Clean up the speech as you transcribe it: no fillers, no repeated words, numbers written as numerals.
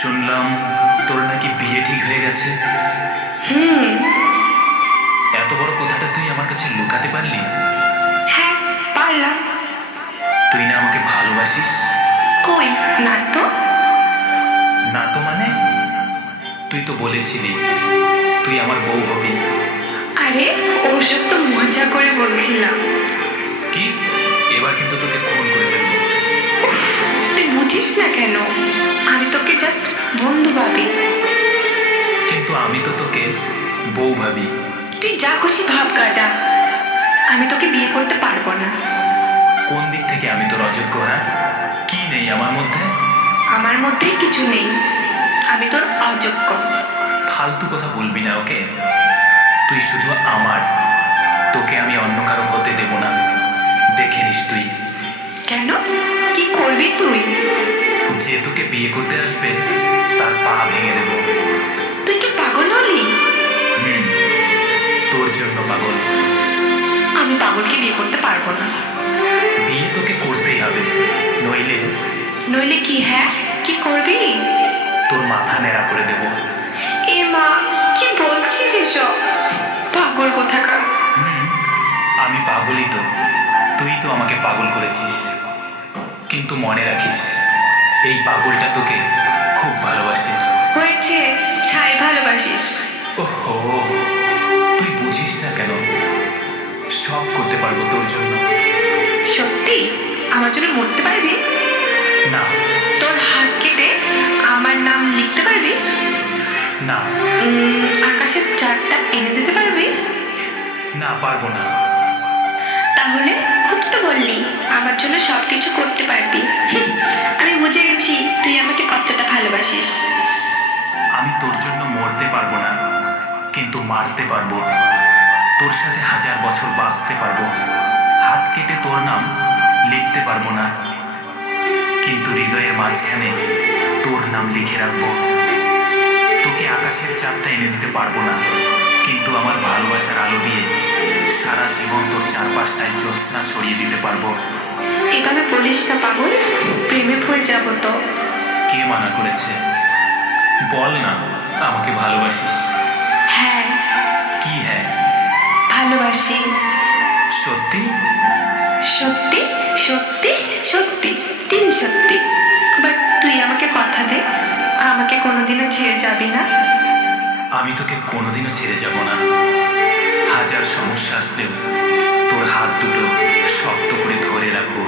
শুনলাম তোর নাকি বিয়ে ঠিক হয়ে গেছে। হুম। এত বড় কথাটা তুই আমার কাছে লুকাতে পারলি? হ্যাঁ, পারলাম। তুই না আমাকে ভালোবাসিস? কই, না তো। না তো মানে? তুই তো বলেছিলি তুই আমার বউ হবি। আরে, ওসব তো মজা করে বলছিলাম। কি? এবার কিন্তু তোকে খুন করে ফেলবো। তুই বুঝিস না কেন? আমি তোকে জাস্ট বন্ধু ভাবি। কিন্তু আমি তো তোকে বউ ভাবি। তুই যা খুশি ভাব গাজা, আমি তোকে বিয়ে করতে পারবো না। কোন দিক থেকে আমি তোর অযোগ্য? হ্যাঁ, কি নেই আমার মধ্যে? আমার মধ্যে কিছু নেই, আমি তোর অযোগ্য। ফালতু কথা বলবি না, ওকে? তুই শুধু আমার, তোকে আমি অন্য কারো হতে দেব না। দেখে নিস তুই। কেন? কি করবি তুই? যে তোকে বিয়ে করতে আসবে তার পা ভেঙে দেব। তুই কি পাগল হলি? হুম, তোর জন্য পাগল। আমি পাগলকে বিয়ে করতে পারবো না। বিয়ে তোকে করতেই হবে, নইলে নইলে কি? হ্যাঁ, কি করবি? তোর মাথা নেড়া করে দেব। এ মা, কি বলছিস এসব? পাগল কোথাকার। হুম, আমি পাগলই তো। তুই তো আমাকে পাগল করেছিস। কিন্তু মনে রাখিস, এই পাগলটা তোকে খুব ভালোবাসে। হয়েছে, ছাই ভালোবাসিস। ওহো, তুই বুঝিস না কেন? সব করতে পারবো তোর জন্য। সত্যি আমার জন্য মরতে পারবি? না। তোর হাত কেটে আমার নাম লিখতে পারবি? না। আকাশের চাঁদটা এনে দিতে পারবি? না, পারবো না। তাহলে খুব তো বললি আমার জন্য সবকিছু করতে পারবি। আমি বুঝে গেছি তুই আমাকে কতটা ভালোবাসিস। আমি তোর জন্য মরতে পারবো না, কিন্তু মারতে পারবো। তোর সাথে 1000 বছর বাঁচতে পারবো। হাত কেটে তোর নাম লিখতে পারবো না, কিন্তু হৃদয়ের মাঝখানে তোর নাম লিখে রাখবো। তোকে আকাশের চাঁদটা এনে দিতে পারবো না, কিন্তু আমার ভালোবাসার আলো দিয়ে সারা জীবন তোর চারপাশটায় জ্যোৎস্না ছড়িয়ে দিতে পারবো। এভাবে বলিস না পাগল, প্রেমে পড়ে যাব তো। কে মানা করেছে? বল না আমাকে ভালোবাসিস। হ্যাঁ, কি হ্যাঁ? ভালোবাসি। সত্যি? সত্যি, সত্যি, সত্যি, 3 সত্যি। বাট তুই আমাকে কথা দে, আমাকে কোনোদিনও ছেড়ে যাবি না। আমি তোকে কোনোদিনও ছেড়ে যাব না। 1000 সমস্যা আসলেও তোর হাত দুটো শক্ত করে ধরে রাখবো।